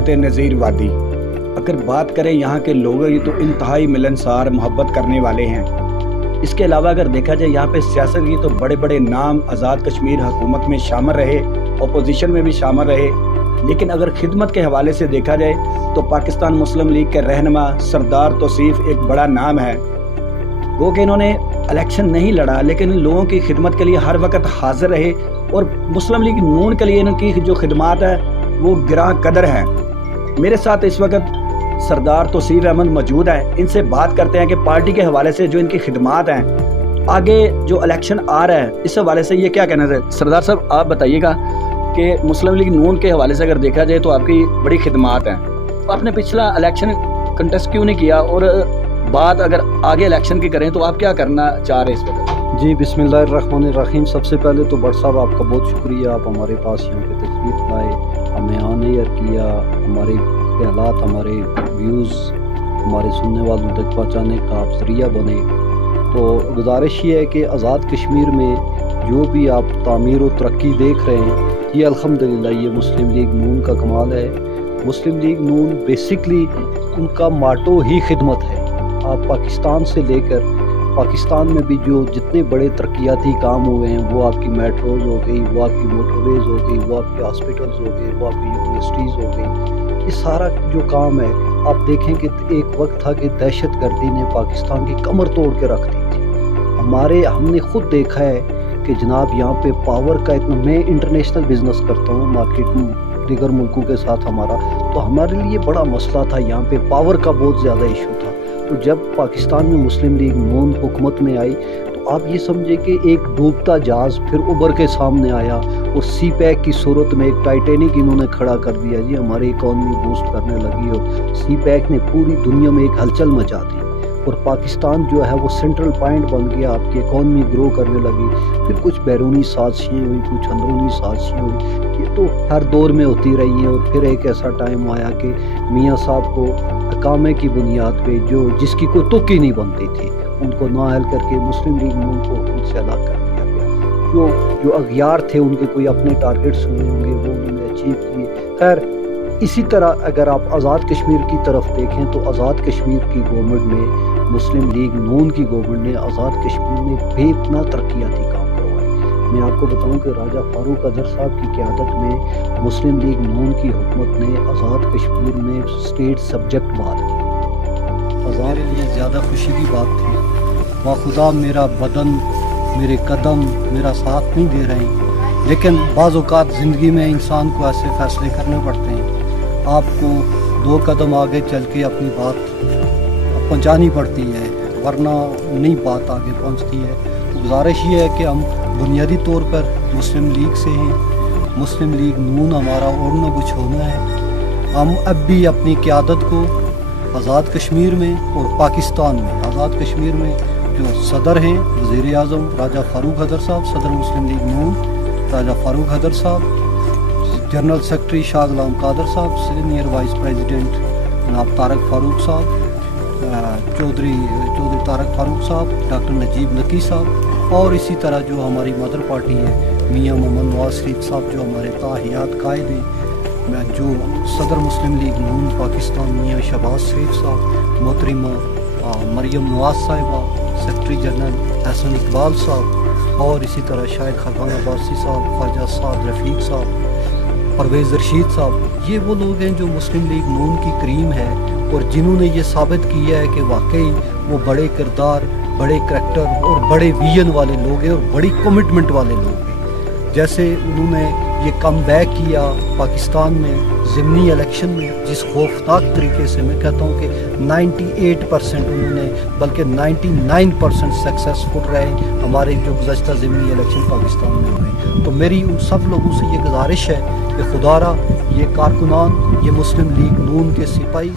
जन्नत नज़ीर वादी। अगर बात करें यहाँ के लोगों की तो इंतहाई मिलनसार, मोहब्बत करने वाले हैं। इसके अलावा अगर देखा जाए यहाँ पे सियासत की तो बड़े बड़े नाम आज़ाद कश्मीर हुकूमत में शामिल रहे, अपोजिशन में भी शामिल रहे। लेकिन अगर खिदमत के हवाले से देखा जाए तो पाकिस्तान मुस्लिम लीग के रहनुमा सरदार तौसीफ एक बड़ा नाम है। वो कि इन्होंने इलेक्शन नहीं लड़ा लेकिन लोगों की खिदमत के लिए हर वक्त हाजिर रहे और मुस्लिम लीग नून के लिए इनकी जो खिदमत है वो गिरां कदर है। मेरे साथ इस वक्त सरदार तौसीफ अहमद मौजूद हैं। इनसे बात करते हैं कि पार्टी के हवाले से जो इनकी खिदमत हैं, आगे जो इलेक्शन आ रहा है इस हवाले से ये क्या कहना है। सरदार साहब आप बताइएगा कि मुस्लिम लीग नून के हवाले से अगर देखा जाए तो आपकी बड़ी खिदमत हैं, तो आपने पिछला इलेक्शन कंटेस्ट क्यों नहीं किया और बात अगर आगे इलेक्शन की करें तो आप क्या करना चाह रहे हैं इस वक्त। जी बिस्मिल्लाहिर्रहमानिर्रहीम। सबसे पहले तो भट्ट साहब आपका बहुत शुक्रिया, आप हमारे पास यहाँ पे तशरीफ़ लाए, हमें ऑनर किया, हमारे ख्यालात, हमारे व्यूज़ हमारे सुनने वालों तक पहुँचाने का आप ज़रिया बने। तो गुजारिश ये है कि आज़ाद कश्मीर में जो भी आप तामीर और तरक्की देख रहे हैं ये अल्हम्दुलिल्लाह ये मुस्लिम लीग नून का कमाल है। मुस्लिम लीग नून बेसिकली उनका माटो ही खिदमत है। आप पाकिस्तान से लेकर पाकिस्तान में भी जो जितने बड़े तरक्याती काम हुए हैं वो आपकी मेट्रोज़ हो गई, वो आपकी मोटरवेज़ हो गई, वो आपके हॉस्पिटल्स हो गए, वो आपकी यूनिवर्सिटीज़ हो गई, ये सारा जो काम है आप देखें कि एक वक्त था कि दहशतगर्दी ने पाकिस्तान की कमर तोड़ के रख दी थी। हमने खुद देखा है कि जनाब यहाँ पे पावर का इतना, मैं इंटरनेशनल बिज़नेस करता हूँ मार्केट में दीगर मुल्कों के साथ हमारा, तो हमारे लिए बड़ा मसला था यहाँ पे पावर का बहुत ज़्यादा इशू था। तो जब पाकिस्तान में मुस्लिम लीग नून हुकूमत में आई तो आप ये समझे कि एक डूबता जहाज़ फिर उबर के सामने आया और सी पैक की सूरत में एक टाइटेनिक इन्होंने खड़ा कर दिया। जी हमारी इकॉनमी बूस्ट करने लगी और सी पैक ने पूरी दुनिया में एक हलचल मचा दी और पाकिस्तान जो है वो सेंट्रल पॉइंट बन गया, आपकी इकॉनमी ग्रो करने लगी। फिर कुछ बैरूनी साजिशें हुई, कुछ अंदरूनी साजिशें हुई, ये तो हर दौर में होती रही हैं। और फिर एक ऐसा टाइम आया कि मियाँ साहब को हकामे की बुनियाद पे जिसकी कोई तुक ही नहीं बनती थी उनको नाअहल करके मुस्लिम लीग नून को खुद से अलग कर दिया गया। जो अगियार थे उनके कोई अपने टारगेट्स हुए होंगे वो उन्होंने अचीव किए। खैर इसी तरह अगर आप आज़ाद कश्मीर की तरफ देखें तो आज़ाद कश्मीर की गवर्नमेंट ने, मुस्लिम लीग नून की गवर्नमेंट ने आज़ाद कश्मीर में बेपना तरक्याती काम करवाए। मैं आपको बताऊं कि राजा फारूक अजहर साहब की क़यादत में मुस्लिम लीग नून की हुकूमत ने आज़ाद कश्मीर में स्टेट सब्जेक्ट बहाल किया। आज़ाद के लिए ज़्यादा खुशी की बात थी। वाखुदा मेरा बदन, मेरे कदम मेरा साथ नहीं दे रहे हैं, लेकिन बाज़ औक़ात ज़िंदगी में इंसान को ऐसे फ़ैसले करने पड़ते हैं। आपको 2 कदम आगे चल के अपनी बात पहुंचानी पड़ती है, वरना नहीं बात आगे पहुंचती है। तो गुजारिश ये है कि हम बुनियादी तौर पर मुस्लिम लीग से हैं, मुस्लिम लीग नून हमारा और न कुछ होना है। हम अब भी अपनी क़यादत को आज़ाद कश्मीर में और पाकिस्तान में, आज़ाद कश्मीर में जो सदर हैं वज़ीर आज़म राजा फारूक हैदर साहब, सदर मुस्लिम लीग नून राजा फारूक हैदर साहब, जनरल सेक्रेटरी शाह गुलाम कादर साहब, सीनियर वाइस प्रेसिडेंट जनाब तारक फारूक साहब, चौधरी तारक फारूक साहब, डॉक्टर नजीब नकी साहब, और इसी तरह जो हमारी मदर पार्टी है मियाँ मोहम्मद नवाज शरीफ साहब जो हमारे ताहियात कायद हैं, जो सदर मुस्लिम लीग नून पाकिस्तान मियाँ शहबाज शरीफ साहब, मोहतरमा मरियम नवाज साहिबा, सेक्रेटरी जनरल हसन इकबाल साहब, और इसी तरह शायद खान अब्बासी साहब, ख्वाजा साद रफ़ीक साहब, परवेज़ रशीद साहब, ये वो लोग हैं जो मुस्लिम लीग नून की क्रीम है और जिन्होंने ये साबित किया है कि वाकई वो बड़े किरदार, बड़े करैक्टर और बड़े विजन वाले लोग हैं और बड़ी कमिटमेंट वाले लोग हैं। जैसे उन्होंने ये कम बैक किया पाकिस्तान में ज़िमनी इलेक्शन में, जिस खौफनाक तरीके से, मैं कहता हूँ कि 98% उन्होंने, बल्कि 99% सक्सेसफुल रहे हमारे जो गुज़श्ता ज़िमनी इलेक्शन पाकिस्तान में हुए। तो मेरी उन सब लोगों से ये गुजारिश है कि खुदारा ये कारकुनान, ये मुस्लिम लीग नून के सिपाही